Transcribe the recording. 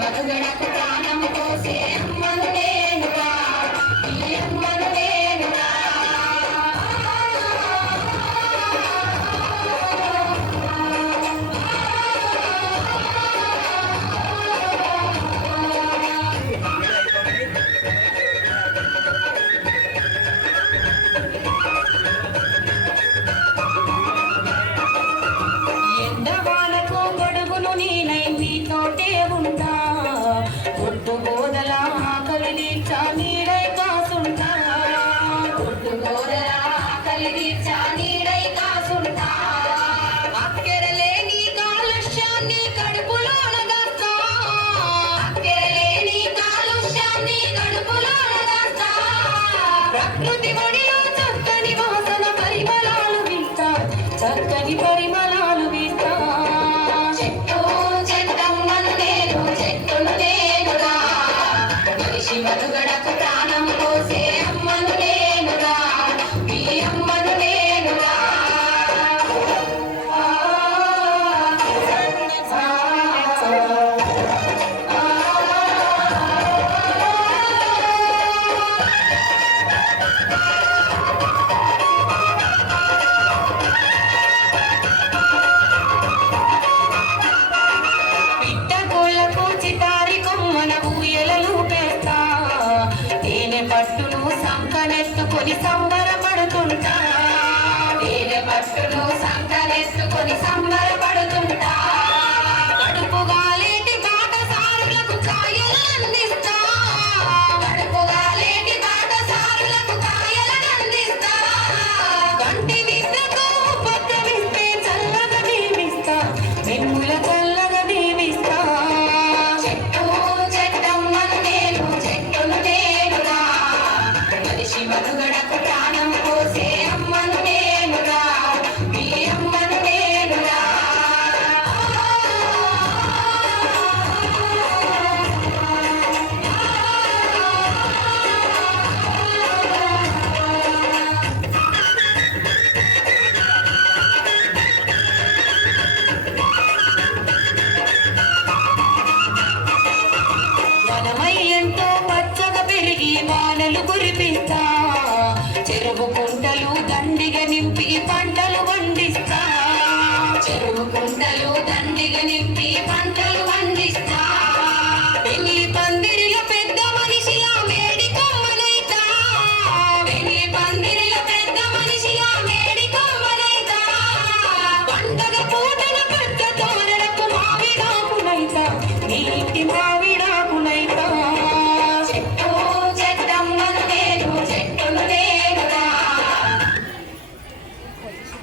మనుగడకు ప్రాణం పోసే అమ్మను నేనుగా, ఈ అమ్మను నేనుగా. ఎండవాలకు గొడుగును నేనై మీతోటే ఉంటా, గుడ్డు గోదల ఆకలి తీర్చా నీడై కాసుంటా, గుడ్డు గోదల ఆకలి తీర్చా నీడై కాసుంటా. అక్కెరలేని కాలుష్యాన్ని కడుపులోన దాస్తా, అక్కెరలేని కాలుష్యాన్ని కడుపులోన దాస్తా. ప్రకృతి ఒడిలో చక్కని వాసన పరిమళాలు వీస్తా, చక్కని పరిమళాలు వీస్తా. మనుగడకు ప్రాణం పోసే అమ్మను నేనుగా, ఈ అమ్మను నేనుగా. పిట్టగోళ్ళకు చిటారి కొమ్మన ఊయలలు పేస్తా, పట్టును సంకనెత్తుకొని సంబరపడుతుంటా, వేరే పట్టును సంకనెత్తుకొని సంబరపడుతుంటా. కడుపుగాలేటి బాటసారులకు కాయలందిస్తా, కడుపుగాలేటి బాటసారులకు కాయలందిస్తా. కంటి విద్యతో ఉపద్రవిస్తే చల్లగా దీవిస్తా, వెన్నుల చల్లగా దీవిస్తా. మనుగడకు ప్రాణం పోసే అమ్మను నేనుగా, ఈ అమ్మను నేనుగా. వనమై ఎంతో పచ్చగా పెరిగి వానలు కురిపిస్తా, చెరువు కుంటలు దండిగా నింపి పంటలు పండిస్తా, చెరువు కుంటలు దండిగా నింపి పంటలు పండిస్తా. పెళ్లి పందిరిలో పెద్ద మనిషిలా మేడి కొమ్మనైతా, పెళ్లి పందిరిలో పెద్ద మనిషిలా మేడి కొమ్మనైతా. పండగ పూటల పెద్ద తోరణకు మామిడాకునైతా, నీ ఇంటి